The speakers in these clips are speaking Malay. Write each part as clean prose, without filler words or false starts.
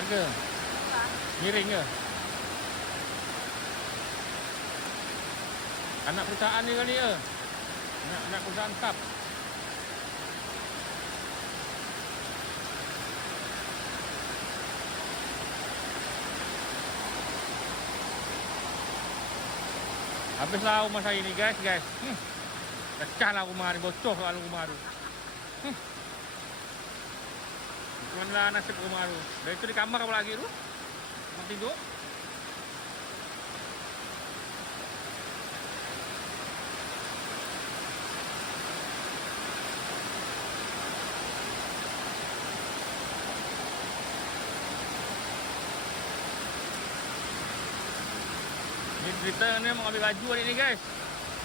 Harga miring ke? Anak perusahaan ni kali ya? Anak perusahaan SAP. Habislah rumah saya ni guys. Pecah lah rumah ni, bocor lah rumah tu. Mana nasib rumah tu. Dari tu di kamar apa lagi tu? Mau tidur. Ni cerita ni mau ambil baju ni guys.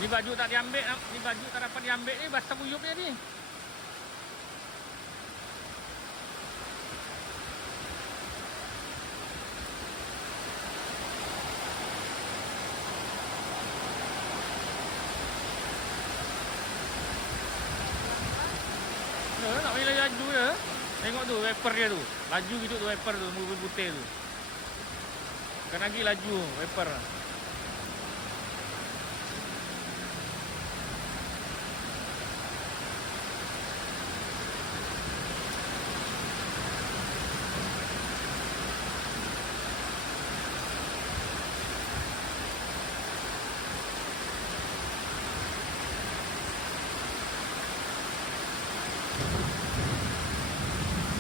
Ni baju tak diambil, ni baju tak dapat diambil ni, basah buyup dia ni. Nak bagi laju je. Tengok tu wiper dia tu. Laju gitu tu wiper tu, mobil putih tu. Bukan lagi laju wiper.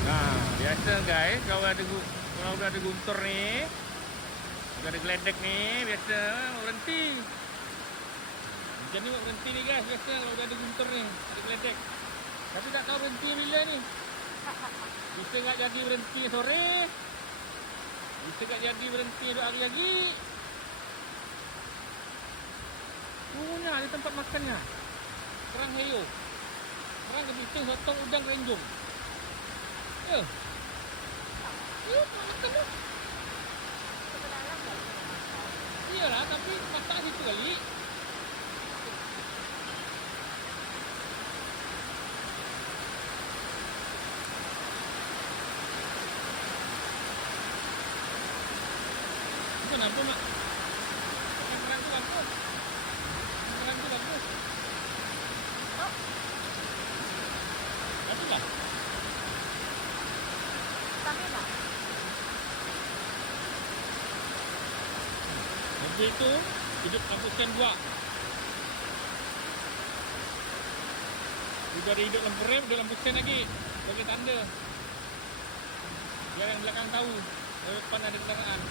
Nah, biasa guys, kalau ada guntur ni, kalau ada geledek ni, biasa berhenti. Macam ni berhenti ni guys, biasa kalau ada guntur ni, ada geledek. Tapi tak tahu berhenti bila ni. Bisa tak jadi berhenti sore, bisa tak jadi berhenti 2 hari lagi. Punya di tempat makannya. Kerang heo. Kerang kepiting, sotong, udang, renjong. Ya. Ya, makan tu. Iyalah, tapi masak situ kali. Kenapa mak? Makan kerang tu bagus. Kerang tu bagus. Oh. Bagus lah. Sampai tak? Mobil tu hidup lampu sen 2. Sudah ada hidup lampu rem, ada lampu sen lagi. Sebagai tanda. Biar yang belakang tahu depan ada kendaraan.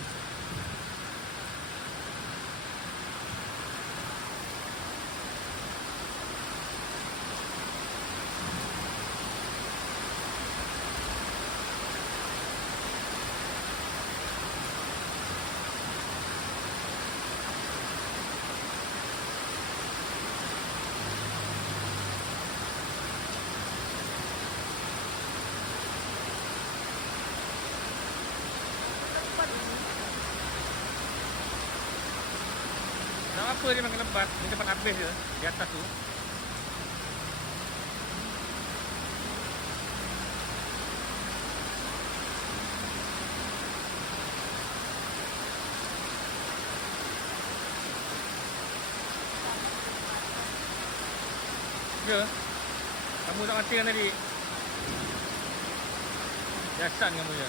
Nak apa dia makan lebat? Dia cepat habis je di atas tu. Ya. Kamu tak mati kan tadi? Biasa kamu je.